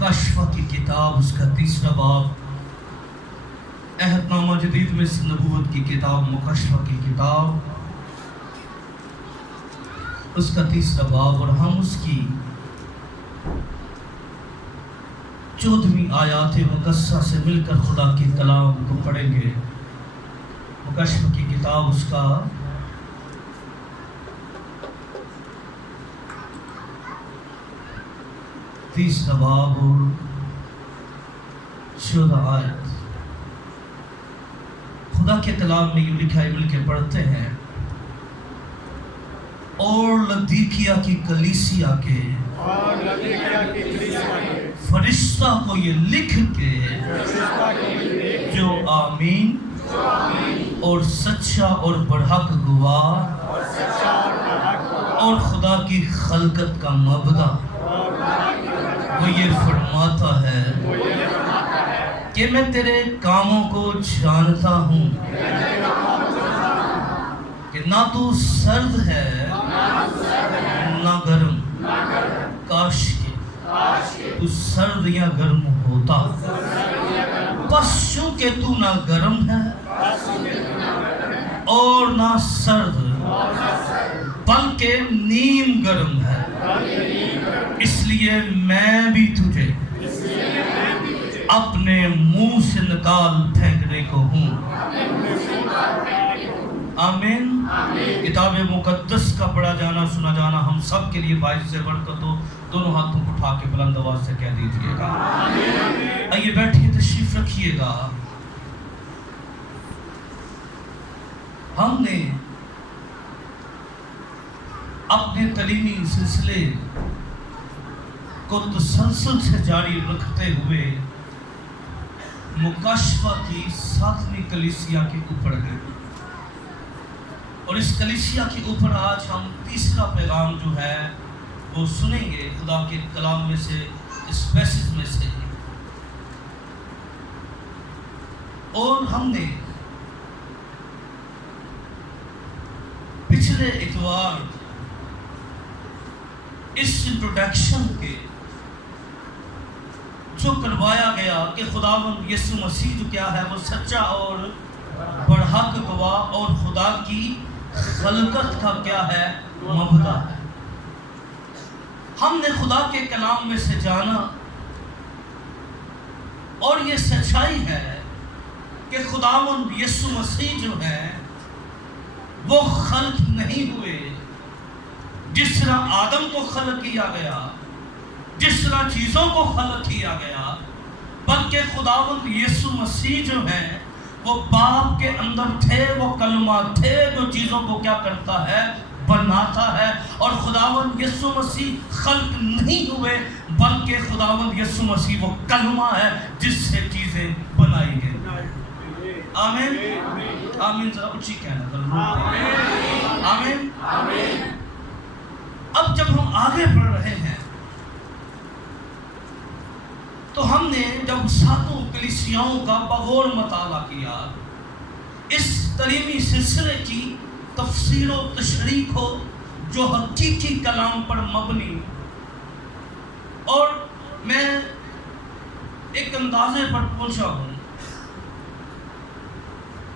مکاشفہ کی کتاب اس کا 3 باب، عہد نامہ جدید میں سے نبوت کی کتاب مکاشفہ کی کتاب اس کا 3 باب، اور ہم اس کی 14ویں آیات مقدسہ سے مل کر خدا کے کلام کو پڑھیں گے۔ مکاشفہ کی کتاب اس کا 30 باب اور 14 آیت۔ خدا کے کلام میں یہ لکھا ہے، مل کے پڑھتے ہیں۔ اور لدیکیا کی کلیسیا کے فرشتہ کو یہ لکھ کے جو آمین اور سچا اور برحق گواہ اور خدا کی خلقت کا مبدأ وہ یہ فرماتا ہے کہ میں تیرے کاموں کو جانتا ہوں کہ نہ تو سرد ہے نہ گرم، کاش کہ تو سرد یا گرم ہوتا، بس چونکہ تو نہ گرم ہے اور نہ سرد بلکہ نیم گرم ہے، اس لیے میں بھی تجھے اپنے منہ سے نکال پھینکنے کو ہوں۔ آمین۔ کتاب مقدس کا پڑھا جانا سنا جانا ہم سب کے لیے باعث سے برکت ہو۔ دونوں ہاتھوں کو اٹھا کے بلند آواز سے کہہ دیجئے گا آئیے بیٹھیے، تشریف رکھیے گا۔ ہم نے اپنے تعلیمی سلسلے کو تسلسل سے جاری رکھتے ہوئے مکاشفہ کی 7ویں کلیسیا کے اوپر گئے، اور اس کلیسیا کے اوپر آج ہم تیسرا پیغام جو ہے وہ سنیں گے خدا کے کلام میں سے، اس پیسج میں سے۔ اور ہم نے پچھلے اتوار اس انٹروڈکشن کے جو کروایا گیا کہ خداوند یسوع مسیح جو کیا ہے وہ سچا اور برحق گواہ اور خدا کی خلقت کا کیا ہے مبدأ ہے۔ ہم نے خدا کے کلام میں سے جانا، اور یہ سچائی ہے کہ خداوند یسوع مسیح جو ہے وہ خلق نہیں ہوئے جس طرح آدم کو خلق کیا گیا، جس طرح چیزوں کو خلق کیا گیا، بلکہ خداوند یسوع مسیح جو ہے وہ باپ کے اندر تھے، وہ کلمہ تھے جو چیزوں کو کیا کرتا ہے، بناتا ہے۔ اور خداوند یسوع مسیح خلق نہیں ہوئے بلکہ خداوند یسوع مسیح وہ کلمہ ہے جس سے چیزیں بنائی گئی۔ آمین آمین، ذرا اچھی کہنا آمین آمین۔ اب جب ہم آگے بڑھ رہے ہیں تو ہم نے جب 7 کلیسیاؤں کا بغور مطالعہ کیا، اس تعلیمی سلسلے کی تفسیر و تشریح ہو جو حقیقی کلام پر مبنی، اور میں ایک اندازے پر پہنچا ہوں۔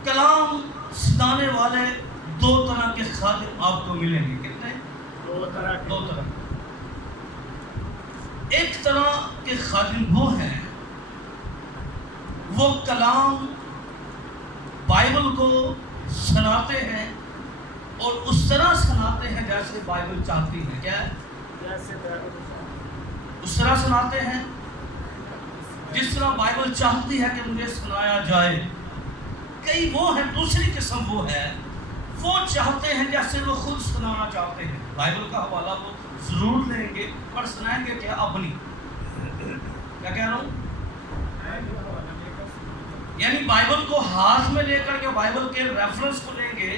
کلام سنانے والے 2 طرح کے خادم آپ کو ملیں گے۔ کتنے؟ 2 طرح۔ ایک طرح کے خادم وہ ہیں، وہ کلام بائبل کو سناتے ہیں اور اس طرح سناتے ہیں جیسے بائبل چاہتی ہے۔ کیا ہے؟ اس طرح سناتے ہیں جس طرح بائبل چاہتی ہے کہ مجھے سنایا جائے۔ کئی وہ ہیں، دوسری قسم وہ ہے، وہ چاہتے ہیں جیسے وہ خود سنانا چاہتے ہیں۔ بائبل کا حوالہ وہ ضرور لیں گے پر سنائیں گے کیا؟ اپنی۔ کیا کہہ رہا ہوں؟ یعنی بائبل کو ہاتھ میں لے کر کے بائبل کے ریفرنس کو لیں گے،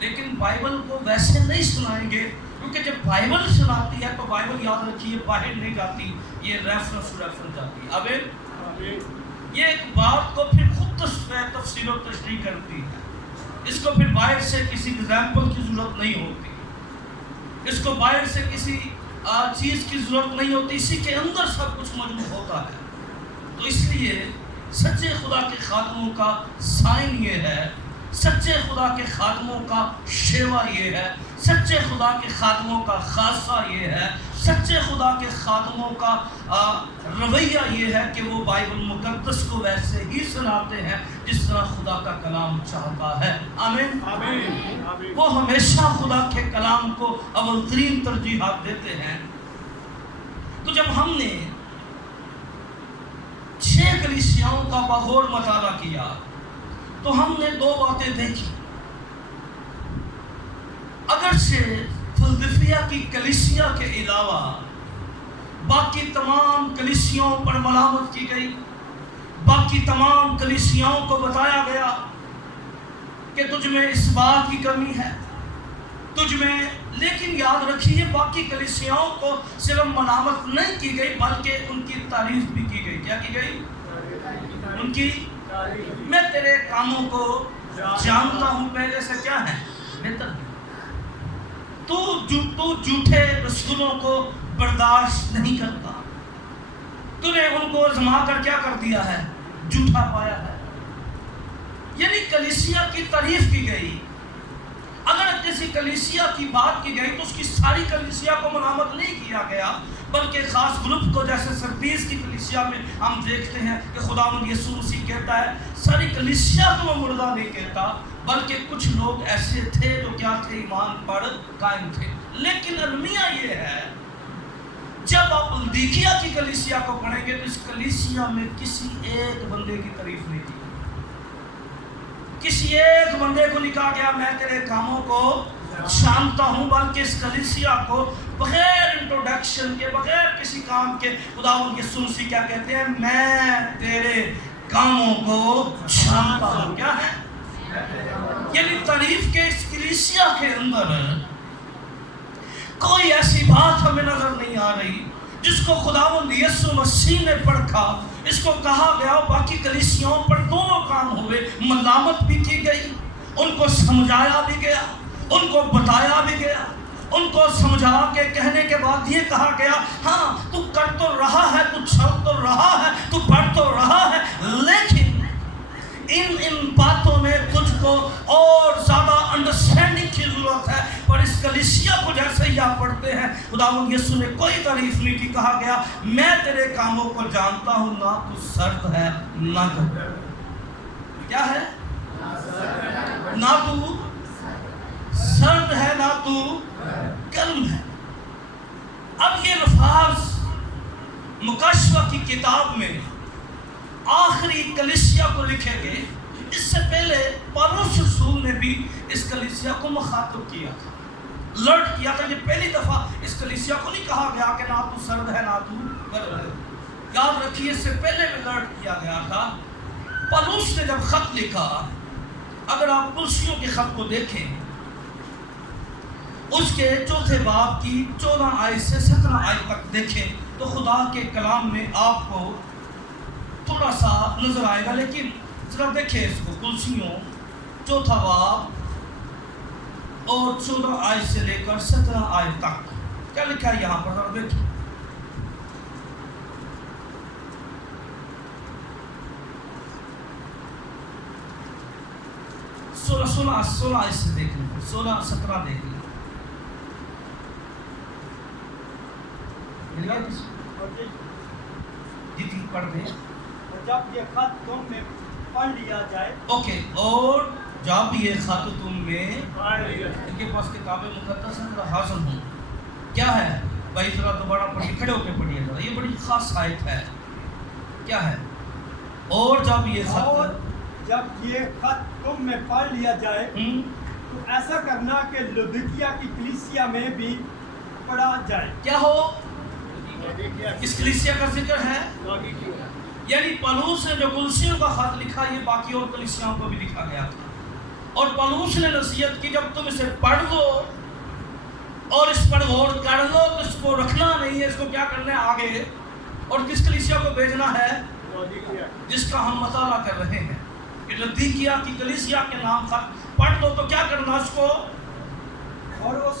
لیکن بائبل کو ویسے نہیں سنائیں گے، کیونکہ جب بائبل سناتی ہے تو بائبل یاد رکھیے باہر نہیں جاتی، یہ ریفرنس جاتی ہے۔ اب یہ ایک بات کو پھر خود تفسیر و تشریح کرتی ہے، اس کو پھر باہر سے کسی ایگزامپل کی ضرورت نہیں ہوتی، اس کو باہر سے کسی چیز کی ضرورت نہیں ہوتی، اسی کے اندر سب کچھ مجموع ہوتا ہے۔ تو اس لیے سچے خدا کے خادموں کا سائن یہ ہے، سچے خدا کے خادموں کا شیوا یہ ہے، سچے خدا کے خادموں کا خاصہ یہ ہے، سچے خدا کے خادموں کا رویہ یہ ہے کہ وہ بائبل مقدس کو ویسے ہی سناتے ہیں جس طرح خدا کا کلام چاہتا ہے۔ آمین آمین۔ وہ ہمیشہ خدا کے کلام کو اول ترین ترجیحات دیتے ہیں۔ تو جب ہم نے 6 کلیسیاؤں کا بغور مطالعہ کیا تو ہم نے 2 باتیں دیکھی۔ اگرچہ فلدلفیہ کی کلیسیا کے علاوہ باقی تمام کلیسیاؤں پر ملامت کی گئی، باقی تمام کلیسیاؤں کو بتایا گیا کہ تجھ میں اس بات کی کمی ہے، تجھ میں، لیکن یاد رکھیے باقی کلیسیاؤں کو صرف ملامت نہیں کی گئی بلکہ ان کی تعریف بھی کی گئی۔ کیا کی گئی؟ ان کی میں تیرے کاموں کو جانتا ہوں، پہلے سے کیا ہے؟ بہتر ہے۔ تو جھوٹے رسولوں کو برداشت نہیں کرتا، تو نے ان کو آزما کر کیا کر دیا ہے؟ جھوٹا پایا ہے۔ یعنی کلیسیا کی تعریف کی گئی۔ اگر کسی کلیسیا کی بات کی گئی تو اس کی ساری کلیسیا کو ملامت نہیں کیا گیا بلکہ خاص گروپ کو، جیسے سردیس کی کلیسیا میں ہم دیکھتے ہیں کہ خداوند یسوع مسیح کہتا ہے ساری کلیسیا کو میں مردہ نہیں کہتا، بلکہ کچھ لوگ ایسے تھے جو کیا تھے؟ ایمان پر قائم تھے۔ لیکن المیہ یہ ہے، جب آپ لودیکیا کی کلیسیا کو پڑھیں گے تو اس کلیسیا میں کسی ایک بندے کی تعریف نہیں کی، کسی ایک بندے کو لکھا گیا میں تیرے کاموں کو جانتا ہوں، بلکہ اس کلیسیا کو بغیر انٹروڈکشن کے، بغیر کسی کام کے خداوند یسوع مسیح کیا کہتے ہیں؟ میں تیرے کاموں کو جانتا ہوں۔ کیا ہے؟ یعنی تعریف کے اس کلیسیا کے اندر کوئی ایسی بات ہمیں نظر نہیں آ رہی جس کو خداوند یسوع مسیح نے پرکھا، اس کو کہا گیا۔ باقی کلیسیاؤں پر دونوں کام ہوئے، ملامت بھی کی گئی، ان کو سمجھایا بھی گیا، ان کو بتایا بھی گیا، ان کو سمجھا کے کہنے کے بعد یہ کہا گیا ہاں تو کر تو رہا ہے، تو چل تو رہا ہے، تو پڑھ تو رہا ہے، لیکن ان باتوں میں تجھ کو اور زیادہ انڈرسٹینڈنگ کی ضرورت ہے۔ اور اس کلیسیا کو جیسے ہی آپ پڑھتے ہیں خداوند یسوع نے کوئی تعریف نہیں کی، کہا گیا میں تیرے کاموں کو جانتا ہوں، نہ تو سرد ہے نہ گرم۔ کیا ہے؟ نہ تو سرد ہے نہ تو گرم ہے۔ اب یہ الفاظ مکاشفہ کی کتاب میں آخری کلیسیا کو لکھے گئے، اس سے پہلے پولس رسول نے بھی اس کلیسیا کو مخاطب کیا تھا، لرٹ کیا تھا۔ یہ پہلی دفعہ اس کلیسیا کو نہیں کہا گیا کہ نہ تو سرد ہے نہ تو گرم ہے، یاد رکھیے اس سے پہلے بھی لرٹ کیا گیا تھا۔ پولس نے جب خط لکھا، اگر آپ کلیسیوں کے خط کو دیکھیں، اس کے 4 باب کی 14 آیت سے 17 آیت تک دیکھیں تو خدا کے کلام میں آپ کو تھوڑا سا نظر آئے گا، لیکن ذرا دیکھیں اس کو۔ کلیسیوں 4 باب اور 14 آیت سے لے کر 17 آیت تک کیا لکھا ہے یہاں پر، ذرا دیکھیں۔ 16 آیت سے دیکھ لیں، 16 17 دیکھ لیں۔ جی پڑھ دیں۔ جب یہ خط تم میں پڑھ لیا جائے، اوکے، اور جب یہ خط تم میں ان کے پاس کتاب مقدس ہے، حاضر ہوں۔ کیا ہے بھائی؟ ذرا دوبارہ پڑھیے، کھڑے ہو کے پڑھیے ذرا، یہ بڑی خاص آیت ہے۔ کیا ہے؟ اور جب یہ خط تم میں پڑھ لیا جائے تو ایسا کرنا کہ لودیکیا کی کلیسیا میں بھی پڑھا جائے۔ کیا ہو؟ اس کلیسیا کا ذکر ہے، یعنی پولس نے جو کلیسیوں کا خط لکھا یہ باقی اور کلیسیاؤں کو بھی لکھا گیا تھا، اور پولس نے نصیحت کی جب تم اسے پڑھ لو اور اس پر غور کر لو تو اس کو رکھنا نہیں ہے، اس کو کیا کرنا ہے آگے، اور کس کلیسیا کو بھیجنا ہے؟ جس کا ہم مطالعہ کر رہے ہیں کہ لودیکیا کی کلیسیا کے نام خط پڑھ لو تو کیا کرنا اس کو، اور اس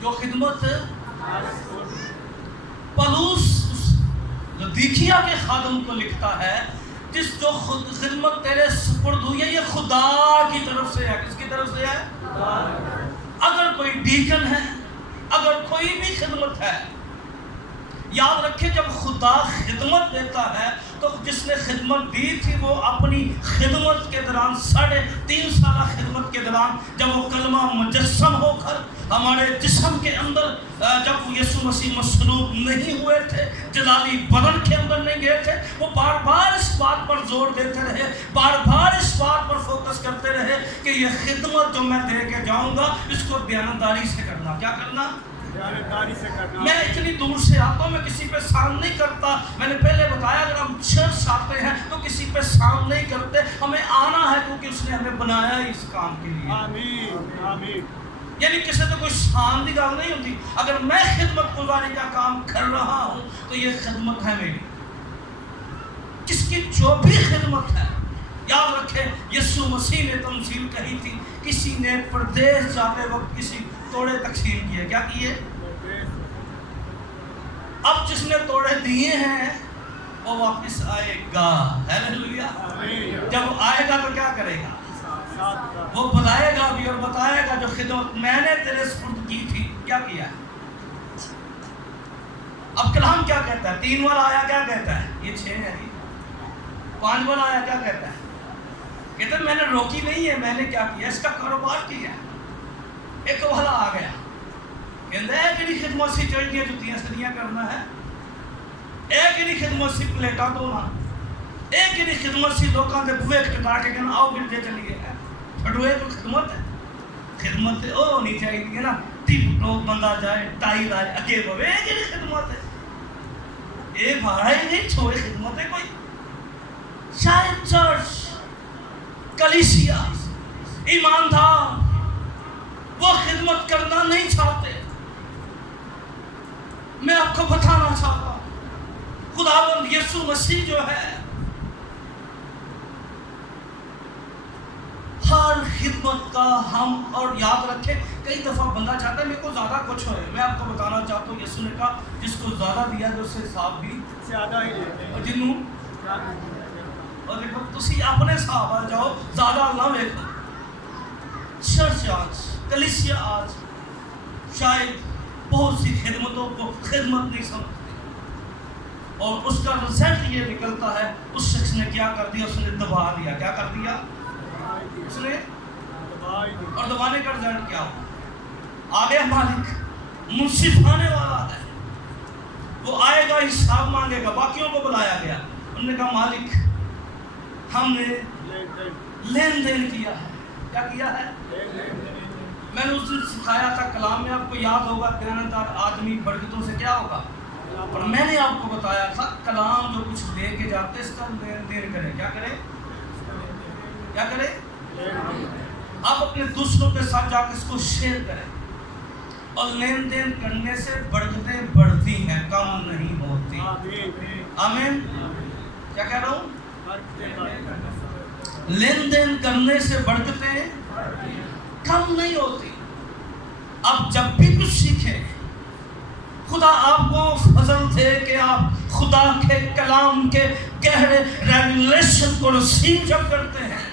جو خدمت پلوس لدیکیا کے خادم کو لکھتا ہے، جس جو خدمت تیرے سپرد ہوئی ہے یہ خدا کی طرف سے ہے. کس کی طرف سے ہے؟ اگر کوئی ڈیکن ہے، اگر کوئی بھی خدمت ہے، یاد رکھے جب خدا خدمت دیتا ہے تو جس نے خدمت دی تھی وہ اپنی خدمت کے دوران 3.5 سالہ خدمت کے دوران جب وہ کلمہ مجسم ہو کر ہمارے جسم کے اندر جب یسوع مسیح مصلوب نہیں ہوئے تھے، جلالی بدن کے اندر نہیں گئے تھے، وہ بار بار اس بات پر زور دیتے رہے، بار بار اس بات پر فوکس کرتے رہے کہ یہ خدمت جو میں دے کے جاؤں گا اس کو دیانتداری سے کرنا. کیا کرنا؟ میں اتنی دور سے آتا ہوں، میں کسی پہ سام نہیں کرتا. میں نے پہلے بتایا اگر ہم چرچ آتے ہیں تو کسی پہ سام نہیں کرتے، ہمیں آنا ہے کیونکہ اس نے ہمیں بنایا ہی اس کام کے لیے. آمین آمین. یعنی کسی تو کوئی شان کی گل نہیں ہوتی. اگر میں خدمت گزاری کا کام کر رہا ہوں تو یہ خدمت ہے میری. کس کی جو بھی خدمت ہے، یاد رکھے یسوع مسیح نے تمثیل کہی تھی، کسی نے پردیس جاتے وقت کسی توڑے تقسیم کیے. کیا کیے؟ اب جس نے توڑے دیے ہیں وہ واپس آئے گا. ہیلیلویا. جب آئے گا تو کیا کرے گا؟ وہ بتائے گا بھی اور بتائے گا جو خدمت میں نے تیرے سپرد کی تھی کیا کیا. اب کلام کیا کہتا ہے؟ 3 والا آیا کیا کہتا ہے؟ یہ 6 ہے. 5 والا آیا کیا کہتا ہے؟ کہتے ہیں میں نے روکی نہیں ہے، میں نے کیا کیا؟ اس کا کاروبار کیا. ایک والا آ گیا کہتا ہے کہ نہیں خدمت سی چڑھ گیا جتیاں سریاں کرنا ہے، ایک ہی نہیں خدمت سی پلیٹاں دھونا، ایک ہی نہیں خدمت سی لوگوں کے بوئے کٹا کے کہنا آؤ گرجے چلیے. پھٹوئے تو خدمت ہے. خدمت وہ ہونی چاہیے نا، ٹپ ٹوپ بندہ جائے، ٹائی لائے، اگے بوے. ایک ہی نہیں خدمت ہے، یہ بھاڑا ہی نہیں چھوڑے خدمت ہے کوئی. شاید چرچ، کلیسیا، ایماندار وہ خدمت کرنا نہیں چاہتے. میں آپ کو بتانا چاہتا ہوں خداوند یسوع مسیح جو ہے ہر خدمت کا ہم، اور یاد رکھیں کئی دفعہ بندہ چاہتا ہے میرے کو زیادہ کچھ ہوئے. میں آپ کو بتانا چاہتا ہوں یسوع نے کہا جس کو زیادہ دیا تو اس سے حساب بھی زیادہ ہی دیتے ہیں. جنوں اور دیکھو تسی اپنے صاحب آ جاؤ، زیادہ اللہ دیکھو. چرچ آج، کلیسیا آج شاید بہت سی خدمتوں کو خدمت نہیں سمجھتے، اور اس کا رزلٹ یہ نکلتا ہے اس شخص نے کیا کر دیا؟ اس نے دبا دیا. کیا کر دیا اس نے؟ اور دبانے کا رزلٹ کیا ہو؟ آگے مالک منصف آنے والا ہے، وہ آئے گا حساب مانگے گا. باقیوں کو بلایا گیا، انہوں نے کہا مالک ہم نے لین دین کیا ہے. کیا کیا ہے؟ میں نے اس دن سکھایا تھا کلام میں، آپ کو یاد ہوگا دیانتدار آدمی برکتوں سے کیا ہوگا، اور میں نے آپ کو بتایا تھا کلام جو کچھ لے کے جاتے اس کا لین دین کرے. کیا کرے؟ کیا کرے؟ آپ اپنے دوسروں کے ساتھ جا کے اس کو شیئر کریں. اور لین دین کرنے سے برکتیں بڑھتی ہیں، کم نہیں ہوتی. آمین. کیا کہہ رہا ہوں؟ لین دین کرنے سے برکتیں کم نہیں ہوتی. اب جب بھی کچھ سیکھیں، خدا آپ کو فضل دے کہ آپ خدا کے کلام کے گہرے ریویلیشن کو رسیو جب کرتے ہیں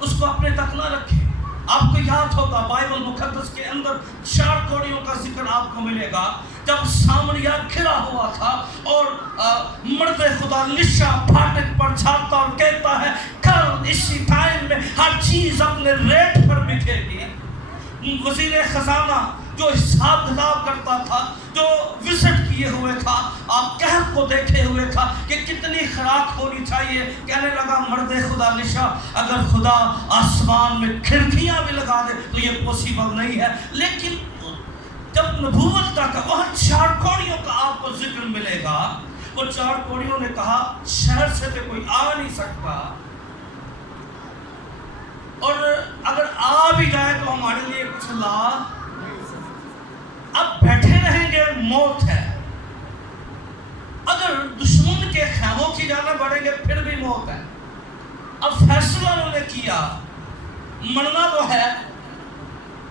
اس کو اپنے تک نہ رکھیں. آپ کو یاد ہوگا بائبل مقدس کے اندر 4 کوڑیوں کا ذکر آپ کو ملے گا. جب سامریا کھڑا ہوا تھا اور مرد خدا لشا پھاٹک پر جاتا اور کہتا ہے کل اسی ٹائم میں ہر چیز اپنے ریٹ پر بکے گی. وزیر خزانہ جو حساب کتاب کرتا تھا، جو وزٹ کیے ہوئے تھا، آپ کہف کو دیکھے ہوئے تھا کہ کتنی خوراک ہونی چاہیے، کہنے لگا مرد خدا نشا اگر خدا آسمان میں کھڑکیاں بھی لگا دے تو یہ پوسیبل نہیں ہے. لیکن جب نبوت کا وہاں 4 کوڑیوں کا آپ کو ذکر ملے گا، وہ 4 کوڑیوں نے کہا شہر سے تو کوئی آ نہیں سکتا، اور اگر آ بھی جائے تو ہمارے لیے کچھ لا. اب بیٹھے رہیں گے موت ہے، اگر دشمن کے خیموں کی جانب بڑھیں گے پھر بھی موت ہے. اب فیصلہ انہوں نے کیا، مرنا تو ہے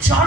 4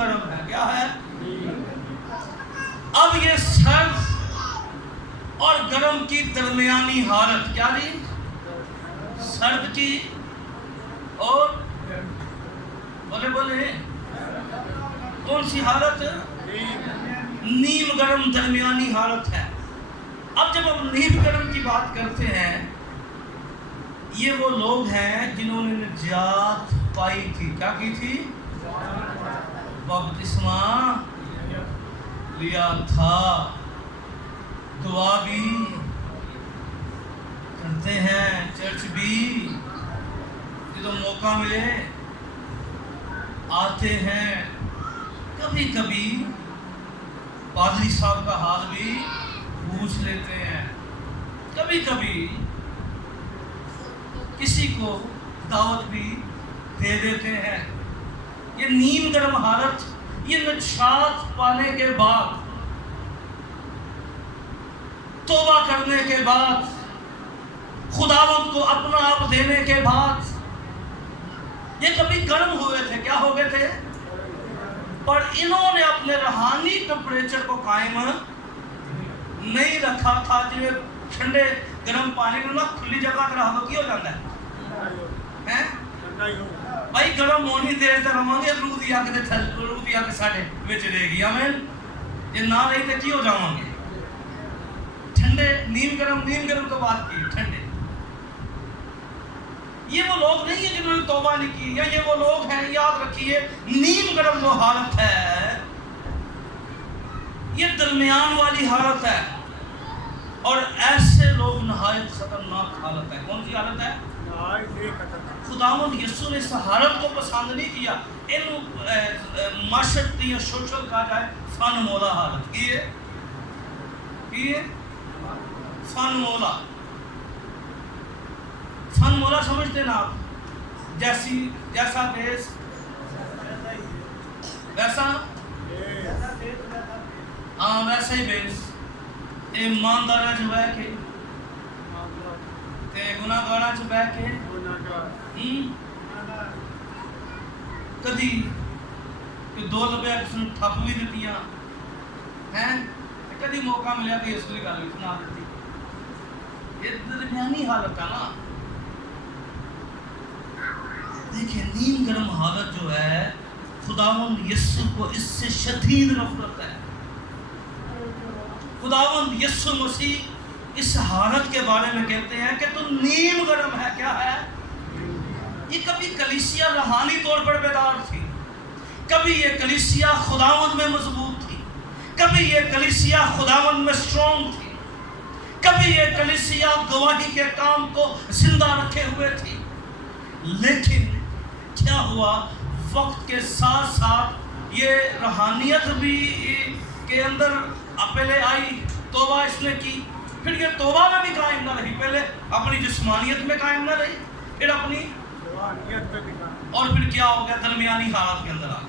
گرم ہے. کیا ہے؟ اب یہ سرد اور گرم کی درمیانی حالت کیا دی؟ سرد کی اور بولے کون سی حالت؟ نیم گرم درمیانی حالت ہے. اب جب ہم نیم گرم کی بات کرتے ہیں، یہ وہ لوگ ہیں جنہوں نے نجات پائی تھی. کیا کی تھی؟ بپتسمہ لیا تھا، دعا بھی کرتے ہیں، چرچ بھی جب موقع ملے آتے ہیں. کبھی کبھی پادری صاحب کا حال بھی پوچھ لیتے ہیں، کبھی کبھی کسی کو دعوت بھی دے دیتے ہیں. یہ نیم گرم حالت، یہ نجات پانے کے بعد، توبہ کرنے کے بعد، خداوند کو اپنا آپ دینے کے بعد، یہ کبھی گرم ہوئے تھے. کیا ہو گئے تھے؟ پر انہوں نے اپنے روحانی ٹمپریچر کو قائم نہیں رکھا تھا. جی ٹھنڈے گرم پانی میں نہ کھلی جگہ پر رہا تو کی ہو جاتا ہے بھائی؟ گرم ہونی دیر تک رہوں گے، روح دیا کے ساڑھے بچ رہے گی. ہمیں یہ نہ رہی تو کی ہو جاؤں گے؟ ٹھنڈے نیم گرم تو بات کی ٹھنڈے. یہ وہ لوگ نہیں ہیں جنہوں نے توبہ نہیں کی، یا یہ وہ لوگ ہیں، یاد رکھیے نیم گرم وہ حالت ہے، یہ درمیان والی حالت ہے. اور ایسے لوگ نہایت خطرناک حالت ہے. کون سی حالت ہے؟ خداوند یسوع نے اس حالت کو پسند نہیں کیا. ان معاشرتی یا سوشل کہا جائے فن مولا حالت کی ہے. فن مولا سمجھتے نا آپ؟ جیسا بیس ویسا، ہاں ویسا ہی بیس. ایماندار چ بہ کے تے گناہگاراں چ بہ کے کدی دو لبیا کسی نے ٹھپ بھی دیتیاں ہیں، کدی موقع ملیا کہ اس لیے گل بھی سنا دیتی. یہ درمیانی حالت ہے نا. دیکھیں نیم گرم حالت جو ہے، خداوند یسوع کو اس سے شدید نفرت ہے. خداوند یسوع مسیح اس حالت کے بارے میں کہتے ہیں کہ تو نیم گرم ہے. کیا ہے؟ یہ کبھی کلیسیا روحانی طور پر بیدار تھی، کبھی یہ کلیسیا خداوند میں مضبوط تھی، کبھی یہ کلیسیا خداوند میں اسٹرانگ تھی، کبھی یہ کلیسیا گواہی کے کام کو زندہ رکھے ہوئے تھی. لیکن کیا ہوا؟ وقت کے ساتھ ساتھ یہ روحانیت بھی کے اندر پہلے آئی، توبہ اس نے کی، پھر یہ توبہ میں بھی قائم نہ رہی، پہلے اپنی جسمانیت میں قائم نہ رہی، پھر اپنی روحانیت میں بھی قائم، اور پھر کیا ہو گیا؟ درمیانی حالات کے اندر آ گئی،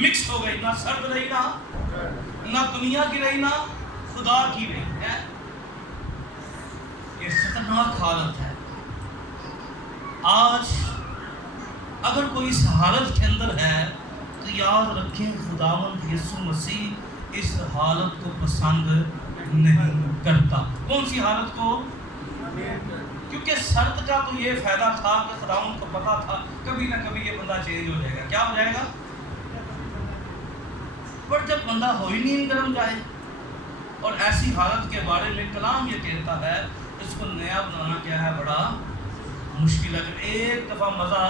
مکس ہو گئی، نہ سرد رہی نہ دنیا کی رہی نہ خدا کی رہی ہے. یہ خطرناک حالت ہے. آج اگر کوئی اس حالت کے اندر ہے تو یاد رکھیں خداوند یسوع مسیح اس حالت کو پسند نہیں کرتا. کون سی حالت کو؟ کیونکہ سرد کا تو یہ فائدہ تھا کہ خداوند کو پتا تھا کبھی نہ کبھی یہ بندہ چینج ہو جائے گا. کیا ہو جائے گا؟ پر جب بندہ ہو ہی نہیں گرم جائے، اور ایسی حالت کے بارے میں کلام یہ کہتا ہے، اس کو نیا بنانا کیا ہے؟ بڑا مشکل ہے. جب ایک دفعہ مزہ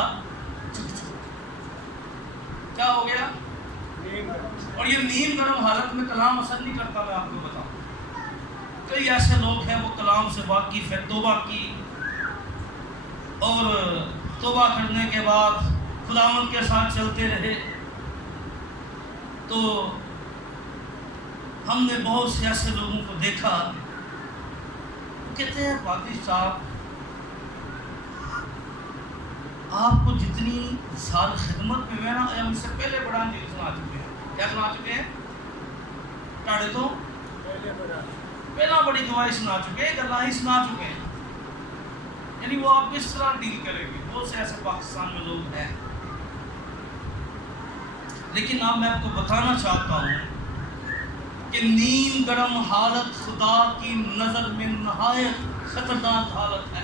کیا ہو گیا؟ اور یہ نیم گرم حالت میں کلام اثر نہیں کرتا. میں آپ کو بتاؤں کئی ایسے لوگ ہیں وہ کلام سے واقف ہے، توبہ کی، اور توبہ کرنے کے بعد خداوند کے ساتھ چلتے رہے. تو ہم نے بہت سے ایسے لوگوں کو دیکھا، وہ کہتے ہیں پادری صاحب آپ کو جتنی سال خدمت میں نا، ہم اس سے پہلے بڑا انجیل سنا چکے ہیں. کیا سنا چکے ہیں؟ ٹاڑے تو پہلا بڑی گواہی سنا چکے ہیں، گلا ہی سنا چکے ہیں. یعنی وہ آپ کس طرح ڈیل کریں گے؟ بہت سے ایسے پاکستان میں لوگ ہیں. لیکن اب میں آپ کو بتانا چاہتا ہوں کہ نیم گرم حالت خدا کی نظر میں نہایت خطرناک حالت ہے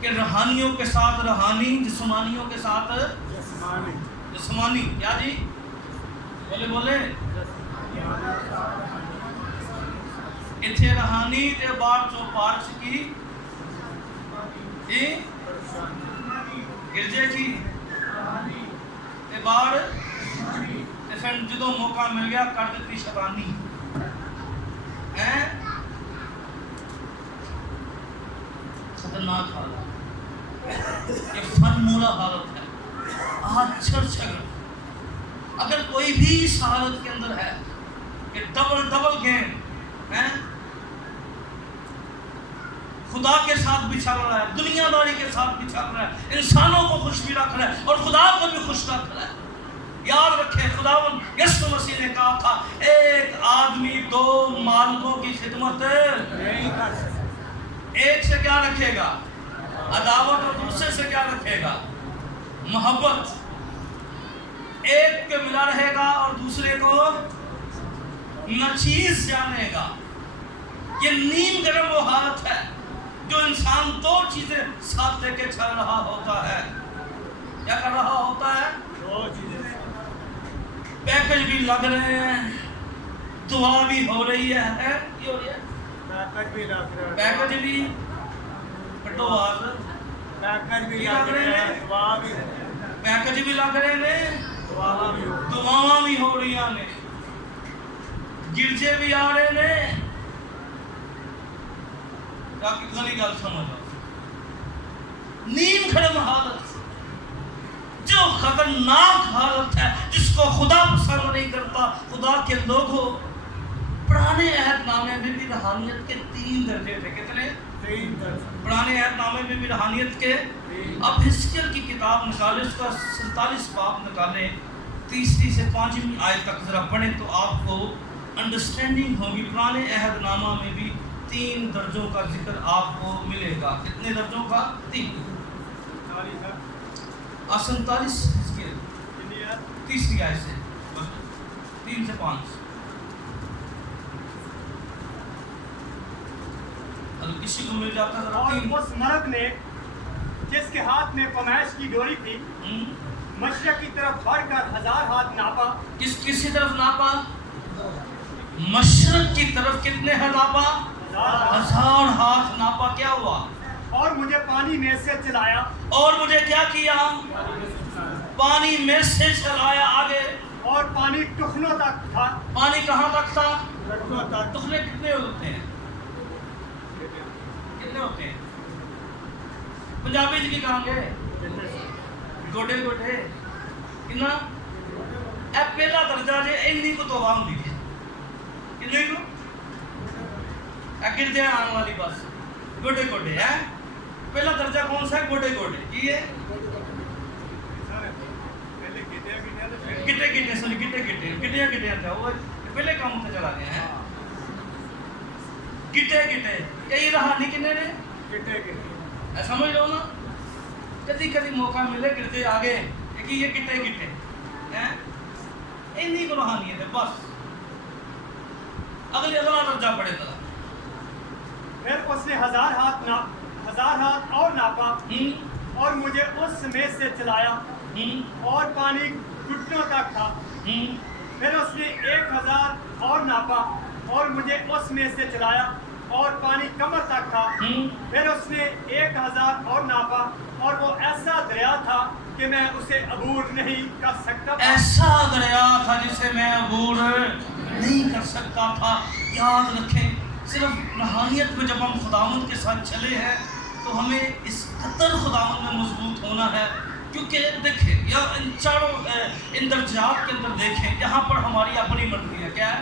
کہ روحانیوں کے ساتھ روحانی، جسمانیوں کے ساتھ جسمانی. کیا جی؟ بولے اتنے روحانی دے بعد جو پارچ کی گرجے کی تے بعد تے پھر جدو موقع مل گیا کر دیتی شیطانی. خطرناک حالت، یہ فن مولا حالت ہے. آج چرچ اگر کوئی بھی اس حالت کے اندر ہے کہ ڈبل گیم ہے، خدا کے ساتھ بھی چل رہا ہے، دنیا داری کے ساتھ بھی چل رہا ہے، انسانوں کو خوش بھی رکھ رہا ہے اور خدا کو بھی خوش رکھ رہا ہے. یاد رکھیں خداوند یسوع مسیح نے کہا تھا ایک آدمی دو مالکوں کی خدمت نہیں کر سکتا. ایک سے کیا رکھے گا؟ عداوت، اور دوسرے سے کیا رکھے گا؟ محبت. ایک کے ملا رہے گا اور دوسرے کو ناچیز جانے گا. یہ نیم گرم وہ حالت ہے جو انسان دو چیزیں ساتھ لے کے چل رہا ہوتا ہے. کیا کر رہا ہوتا ہے؟ دو چیزیں. پیکج بھی لگ رہے ہیں، دعا بھی ہو رہی ہے. کی ہو رہی ہے؟ پیکج بھی لگ رہے ہیں، پیکج بھی پٹو آج پیکج بھی لگ رہے ہیں، دعا بھی پیکج بھی لگ رہے ہیں، دعاواں بھی ہو رہی ہیں، گرجے بھی آ رہے ہیں. تاکہ غلی گل سمجھ آؤ. نیم گرم حالت جو خطرناک حالت ہے جس کو خدا پسند نہیں کرتا. خدا کے لوگوں پرانے عہد نامے میں بھی روحانیت کے 3 درجے تھے. کتنے؟ 3 درجے. پرانے عہد نامے میں بھی روحانیت کے. اب حزقیل کی کتاب نکالے، اس کا 47 باب نکالے، 3 سے 5 آیت تک ذرا پڑھیں تو آپ کو انڈرسٹینڈنگ ہوگی. پرانے عہد نامہ میں بھی 3 درجوں کا ذکر آپ کو ملے گا. کتنے درجوں کا؟ 3. 47 تیسری آیت سے 3 سے 5. اگر کسی کو مل جاتا ہے اور اس مرد نے جس کے ہاتھ میں پیمائش کی ڈوری تھی مشرق کی طرف بڑھ کر 1000 ہاتھ ناپا. کسی طرف ناپا؟ مشرق کی طرف کتنے ہے ناپا؟ 1000 ہاتھ ناپا. کیا ہوا؟ اور مجھے پانی میں سے چلایا. اور مجھے کیا کیا؟ پانی میں سے چلایا. آگے. اور پانی ٹخنوں تک تھا. پانی کہاں تک تھا؟ ٹخنے کتنے ہوتے ہیں؟ کتنے ہوتے ہیں؟ پنجابی جی کی کہاں گے؟ گوڈے گوڈے. کتنا؟ اے پہلا درجہ جے اینی کو تو آؤں دیجیے. کتنے کو؟ گردے آنے والی بس گوڈے گوڈے ہے. پہلا درجہ کون سا ہے؟ گوڈے گوڈے. یہ گٹے گٹے سوری گٹے گٹے گٹیاں گٹیاں تھا وہ پہلے کام ہوتا چلا گیا ہے. گٹے گٹے کئی رہانی کنے نے گٹے گٹے. سمجھ لو نا. کدی کدی موقع ملے گردے آگے کہ یہ گٹے گٹے ہیں انہی کو رہانی ہے بس. اگلا درجہ پڑے گا. پھر اس نے 1000 ہاتھ اور ناپا اور مجھے اس میں سے چلایا اور پانی گھٹنوں تک تھا. پھر اس نے 1000 اور ناپا اور مجھے اس میں سے چلایا اور پانی کمر تک تھا. پھر اس نے 1000 اور ناپا اور وہ ایسا دریا تھا کہ میں اسے عبور نہیں کر سکتا. ایسا دریا تھا جسے میں عبور نہیں کر سکتا تھا. یاد رکھیں صرف روحانیت میں جب ہم خداوند کے ساتھ چلے ہیں تو ہمیں اس قدر خداوند میں مضبوط ہونا ہے. کیونکہ دیکھیں یا ان چاروں ان درجات کے اندر دیکھیں یہاں پر ہماری اپنی مرضی ہے. کیا ہے؟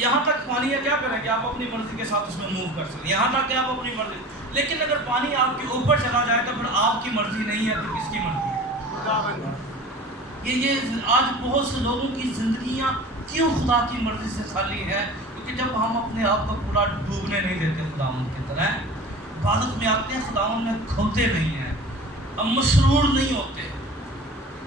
یہاں تک پانی ہے کیا کریں کہ آپ اپنی مرضی کے ساتھ اس میں موو کر سکیں. یہاں تک کہ آپ اپنی مرضی. لیکن اگر پانی آپ کے اوپر چلا جائے تو پھر آپ کی مرضی نہیں ہے تو کس کی مرضی ہے؟ یہ آج بہت سے لوگوں کی زندگیاں کیوں خدا کی مرضی سے خالی ہے؟ کیونکہ جب ہم اپنے آپ کو پورا ڈوبنے نہیں دیتے خداوند کی طرح، عبادت میں آتے ہیں خداوند میں کھوتے نہیں ہیں، ہم مسرور نہیں ہوتے.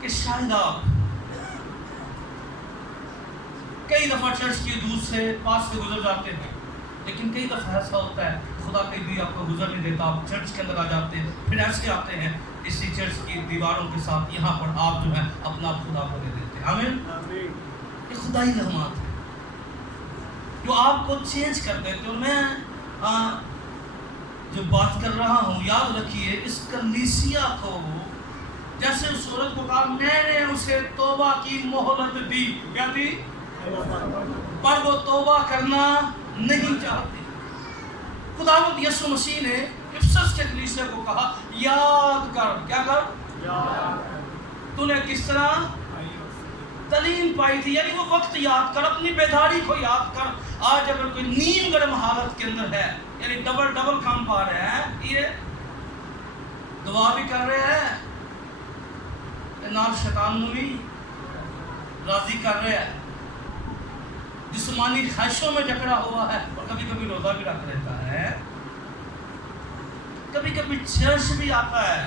کہ شاید آپ کئی دفعہ چرچ کے دور سے پاس سے گزر جاتے ہیں، لیکن کئی دفعہ ایسا ہوتا ہے خدا کئی بھی آپ کو گزر نہیں دیتا، آپ چرچ کے اندر آ جاتے ہیں، پھر ایسے آتے ہیں اسی چرچ کی دیواروں کے ساتھ یہاں پر آپ جو ہے اپنا خدا کو دے دیتے ہیں۔ آمین۔ یہ خدائی رحمات ہے جو آپ کو چینج کر دیتے ہیں۔ اور میں جو بات کر رہا ہوں یاد رکھیے، اس کلیسیا کو جیسے اس عورت کو کہا میں نے اسے توبہ کی مہلت دی، کیا دی؟ پر وہ توبہ کرنا نہیں چاہتے۔ خداوند یسوع مسیح نے افسس کے کلیسیا کو کہا یاد کر، کیا کر؟ تو نے کس طرح تعلیم پائی تھی، یعنی وہ وقت یاد کر، اپنی بیداری کو یاد کر۔ آج اگر کوئی نیم گرم حالت کے اندر ہے، یعنی ڈبل کام پا رہے ہیں، یہ دعا بھی کر رہے ہیں، نال شیطان بھی راضی کر رہے ہیں، جسمانی خواہشوں میں جکڑا ہوا ہے، اور کبھی کبھی روزہ بھی رکھ لیتا ہے، کبھی کبھی چرچ بھی آتا ہے،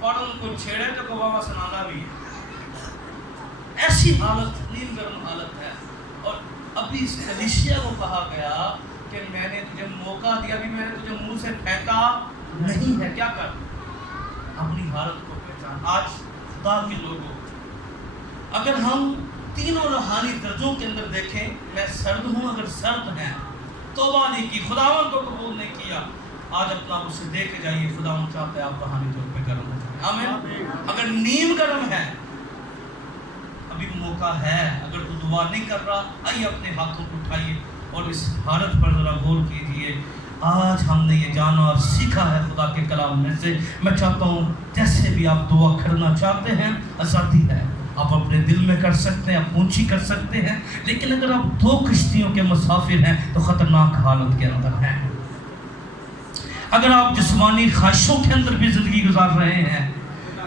فوراً کو چھیڑے تو کو بابا سنانا بھی ہے۔ ایسی حالت نیم گرم حالت ہے، اور ابھی اس کلیسیا کو کہا گیا کہ میں نے تجھے موقع دیا، بھی میں نے تجھے منہ سے پھینکا نہیں ہے، کیا کر؟ اپنی حالت کو پہچان۔ آج خدا کے لوگوں، اگر ہم تینوں روحانی درجوں کے اندر دیکھیں، میں سرد ہوں، اگر سرد ہیں، توبہ نہیں کی، خداوند کو قبول نہیں کیا، آج اپنا اسے دے کے جائیے، خداوند چاہتا ہے آپ روحانی طور پہ گرم ہو جائیں۔ آمین۔ اگر نیم گرم ہے، ابھی موقع ہے، اگر تو دعا نہیں کر رہا، آئیے اپنے ہاتھوں کو اٹھائیے اور اس حالت پر ذرا غور کیجیے۔ آج ہم نے یہ جانا اور سیکھا ہے خدا کے کلام میں سے۔ میں چاہتا ہوں جیسے بھی آپ دعا کرنا چاہتے ہیں، آزادی ہے، آپ اپنے دل میں کر سکتے ہیں، آپ اونچی کر سکتے ہیں، لیکن اگر آپ دو کشتیوں کے مسافر ہیں تو خطرناک حالت کے اندر ہیں۔ اگر آپ جسمانی خواہشوں کے اندر بھی زندگی گزار رہے ہیں،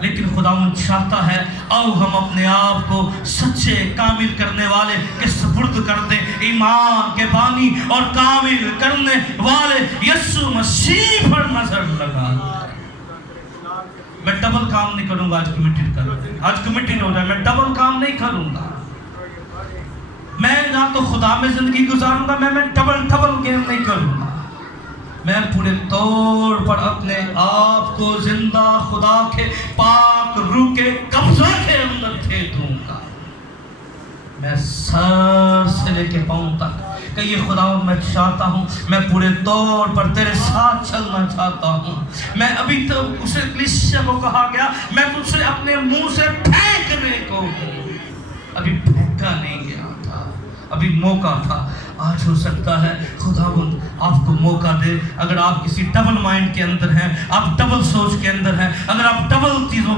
لیکن خداوند چاہتا ہے آؤ ہم اپنے آپ کو سچے کامل کرنے والے کے سپرد کر دیں، ایمان کے بانی اور کامل کرنے والے یسوع مسیح پر نظر لگا۔ میں ڈبل کام نہیں کروں گا، آج کمیٹڈ ہو جائے، میں ڈبل کام نہیں کروں گا۔ میں نہ تو خدا میں زندگی گزاروں گا، میں ڈبل گیم نہیں کروں گا۔ میں پورے طور پر اپنے آپ کو زندہ خدا کے پاک روح کے قبضہ کے اندر دے دوں گا۔ میں سر سے لے کے پاؤں تک کہ یہ خداوند میں چاہتا ہوں، میں پورے طور پر تیرے ساتھ چلنا چاہتا ہوں۔ میں ابھی تو اسے کلیسیا کو کہا گیا میں تجھ سے اپنے منہ سے پھینکنے کو ہوں، ابھی پھینکا نہیں گیا تھا، ابھی موقع تھا۔ آج ہو سکتا ہے خداوند آپ کو موقع دے، اگر آپ کسی ڈبل مائنڈ کے اندر ہیں، آپ ڈبل سوچ کے اندر ہیں، اگر آپ ڈبل چیزوں